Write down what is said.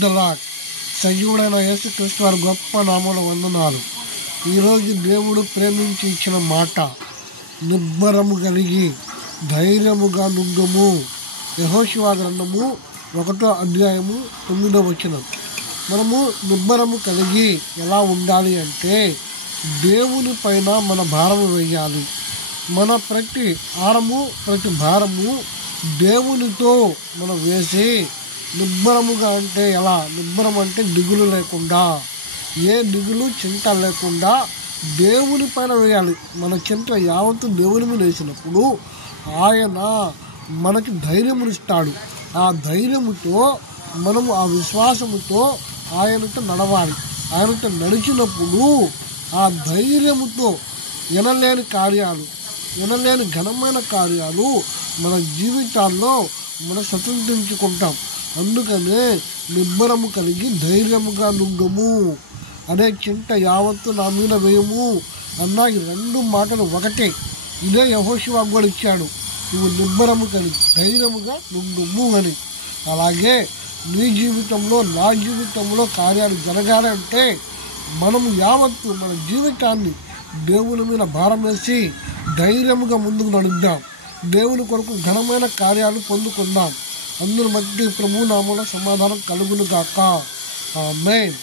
Praise the lord. సజీవుడైన యేసుక్రీస్తు వారి గొప్ప నామములో వందనాలు. ఈరోజు దేవుడు ప్రేమించి ఇచ్చిన మాట, నిబ్బరము కలిగి ధైర్యముగా నుండుము. యెహోషువ గ్రంథము 1వ అధ్యాయము 9వ వచనం. మనము నిబ్బరము కలిగి ఎలా ఉండాలి అంటే, దేవుని పైన మన భారము వేయాలి. మన ప్రతి భారము దేవునితో మనం వేసి నిబ్బరముగా అంటే ఎలా? నిబ్బరం అంటే దిగులు లేకుండా, ఏ దిగులు చింత లేకుండా దేవుని పైన వేయాలి. మన చింత యావత్తు దేవుని మీద వేసినప్పుడు ఆయన మనకి ధైర్యమునిస్తాడు. ఆ ధైర్యముతో మనము ఆ విశ్వాసముతో ఆయనతో నడవాలి. ఆయనతో నడిచినప్పుడు ఆ ధైర్యముతో ఎనలేని ఘనమైన కార్యాలు మన జీవితాల్లో మనం స్వతంత్రించుకుంటాం. అందుకనే నిబ్బరము కలిగి ధైర్యముగా నుండుము. అనే చింత యావత్తు నా మీద వేయము అన్న ఈ రెండు మాటలు ఒకటే. ఇదే యెహోషువ కూడా ఇచ్చాడు, నువ్వు నిబ్బరము కలిగి ధైర్యముగా నుండుము అని. అలాగే నీ జీవితంలో నా జీవితంలో కార్యాలు జరగాలంటే మనము యావత్తు మన జీవితాన్ని దేవుని మీద భారం వేసి ధైర్యముగా ముందుకు నడుద్దాం. దేవుని కొరకు ఘనమైన కార్యాలు పొందుకుందాం. అందును బట్టి ప్రభు నామములో సమాధానం కలుగును గాక. ఆమేన్.